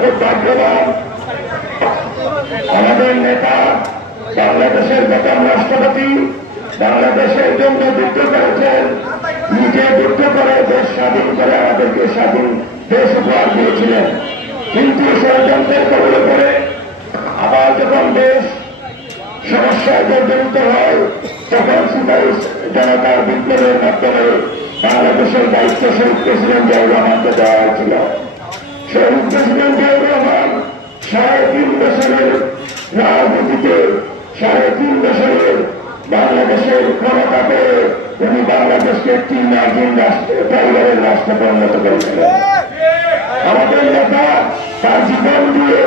খুব ভাগ্যবান আমাদের নেতা বাংলাদেশের প্রথম রাষ্ট্রপতি বাংলাদেশের জন্য যুদ্ধ করেছেন, নিজে যুদ্ধ করে দেশ স্বাধীন করে আমাদেরকে স্বাধীন দেশ উপহার দিয়েছিলেন। কিন্তু ষড়যন্ত্রের কবলে পড়ে আবার যখন দেশ সমস্যায় জর্জরিত হয় তখন সিপাহী জনতার বিপ্লবের মাধ্যমে বাংলাদেশের দায়িত্ব শহীদ প্রেসিডেন্ট জিয়াউর রহমানকে দেওয়া হয়েছিল। শহীদ প্রেসিডেন্ট জিয়াউর রহমান ৩.৫ বছরের রাজনীতিতে ৩.৫ বছরের বাংলাদেশের ক্ষমতা পেয়ে উনি বাংলাদেশকে একটি নাজিম টাইগারের রাষ্ট্রে পরিণত করেছিলেন। আমাদের নেতা তার জীবন দিয়ে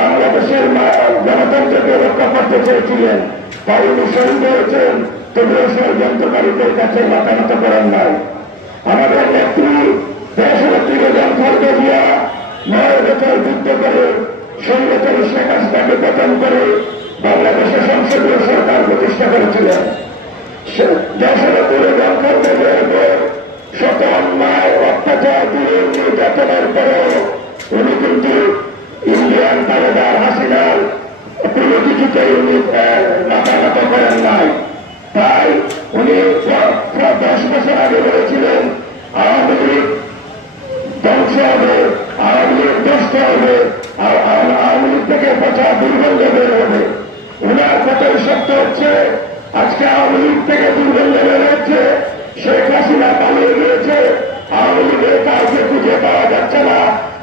বাংলাদেশের গণতন্ত্রকে রক্ষা করতে চেয়েছিলেন, তাই উনি শহীদ হয়েছেন, তবুও ষড়যন্ত্রকারীদের কাছে মাথা নত করেন নাই। আমাদের নেত্রী দেশনেত্রী বেগম খালেদা জিয়া ৯ বছর যুদ্ধ করে স্বৈরাচারী শেখ হাসিনাকে পতন করে বাংলাদেশের সংসদীয় সরকার প্রতিষ্ঠা করেছিলেন। দেশনেত্রী বেগম খালেদা জিয়াকে শত অন্যায় অত্যাচার নির্যাতনের পরেও উনি কিন্তু ইন্ডিয়ান তালেদার হাসিনার কোনো কিছুতেই উনি মাথা নত করেন নাই। তাই উনি 10 বছর আগে বলেছিলেন আওয়ামী লীগ ধ্বংস হবে, আওয়ামী লীগ ধ্বস্ত হবে, আওয়ামী লীগ থেকে পচা দুর্গন্ধ বের হবে। উনার কথাই সত্য হচ্ছে। আজকে আওয়ামী লীগ থেকে দুর্গন্ধ বের হচ্ছে, শেখ হাসিনা পালিয়ে গিয়েছে, আওয়ামী লীগের কাউকে খুঁজে পাওয়া যাচ্ছে না।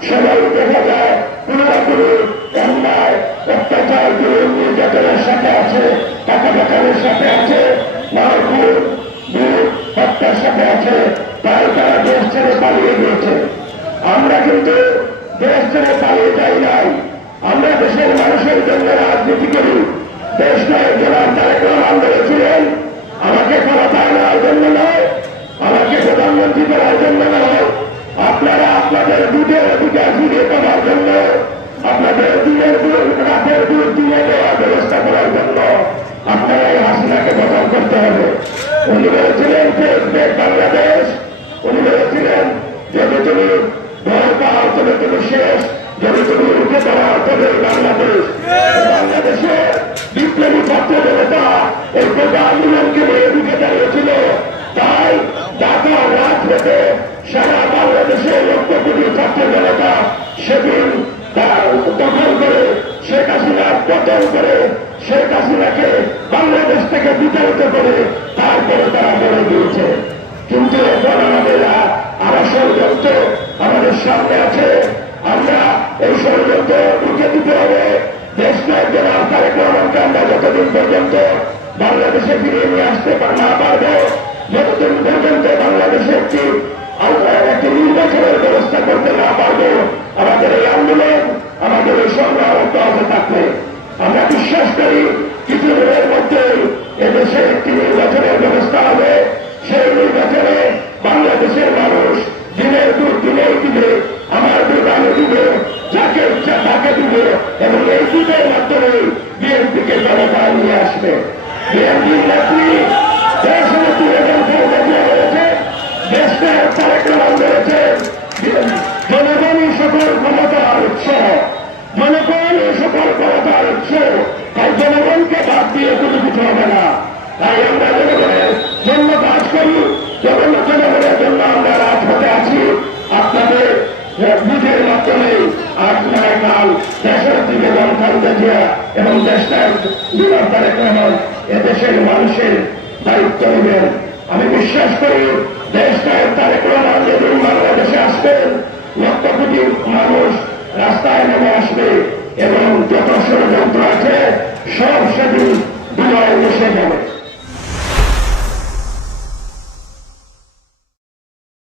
সবাই দেখা যায় পুরোপুরি অন্যায় অত্যাচার নির্যাতনের সাথে আছে, টাকা পাচারের সাথে আছে, মারপুর হত্যার সাথে আছে। তাই তারা দেশ ছেড়ে পালিয়ে গিয়েছে। আমরা কিন্তু দেশ ছেড়ে পালিয়ে যাই নাই, আমরা দেশের মানুষের জন্য রাজনীতি করি। দেশ নয় জনাব তারেক রহমান বলেছিলেন আমাকে ক্ষমতায় নেওয়ার জন্য নয়, আমাকে প্রধানমন্ত্রী করার জন্য নয়, আপনারা আপনাদের দুধের অধিকার ফিরিয়ে পাওয়ার জন্য, আপনাদের দিনের রাতের দুধ দিয়ে দেওয়ার ব্যবস্থা করার জন্য আপনারা এই হাসিনাকে বদল করতে হবে। উনি বলেছিলেন বাংলাদেশ, উনি বলেছিলেন যদি তুমি ভয় পাও তবে তুমি শেষ, যদি তুমি উঠে দাঁড়াও তবে বাংলাদেশ। বাংলাদেশে বিপ্লবী ছাত্র জনতা এই প্রজা আন্দোলনকে নিয়ে ঢুকে দাঁড়িয়েছিল। তাই ঢাকা রাজপথে সারা বাংলাদেশে ১ কোটি ছাত্র জনতা সেদিন দখল করে শেখ হাসিনা পতন করে শেখ হাসিনাকে বাংলাদেশ থেকে বিতাড়িত করে তারপরে তারা বেড়ে দিয়েছে। কিন্তু এখন আমাদের আরো ষড়যন্ত্র আমাদের সামনে আছে। আমরা এই ষড়যন্ত্র রুখে দিতে হবে। দেশ নয় জনাব তারেক রহমানকে আমরা যতদিন পর্যন্ত বাংলাদেশে ফিরিয়ে নিয়ে আসতে না পারবো, যতদিন পর্যন্ত বাংলাদেশে একটি নির্বাচনের ব্যবস্থা করতে না পারবো, আমাদের এই আন্দোলন আমাদের এই সংগ্রাম অব্যাহত থাকবে। আমরা বিশ্বাস করি কিছু দিনের মধ্যেই এদেশে একটি নির্বাচনের ব্যবস্থা হবে। সেই নির্বাচনে বাংলাদেশের মানুষ দিনের দুধ দিনেই দিবে, আমার দুধ আমি দিবে, যাকে ইচ্ছা তাকে দিবে, এবং এই দুধের মাধ্যমে বিএনপিকে জনতায় নিয়ে আসবে। বিএনপির নেত্রী দেশনেত্রী বেগম খালেদা জিয়া বলেছে, দেশটার তারেক রহমান বলেছে জনগণই সকল ক্ষমতার উৎস, জনগণই সকল ক্ষমতার উৎস। তাই জনগণকে বাদ দিয়ে কোনো কিছু হবে না। তাই আমরা জনগণের জন্য কাজ করি, জনগণের জন্য আমরা রাজপথে আছি। আপনাদের বুঝের মাধ্যমে ৮-৯ কাল দেশনেত্রী বেগম খালেদা জিয়া এবং দেশটার জনাব তারেক রহমান এদেশের মানুষের দায়িত্ব নেবেন। আমি বিশ্বাস করি দেশটার তারেক রহমান যেদিন বাংলাদেশে আসবেন ১ কোটি মানুষ রাস্তায় নেমে আসবে এবং যত ষড়যন্ত্র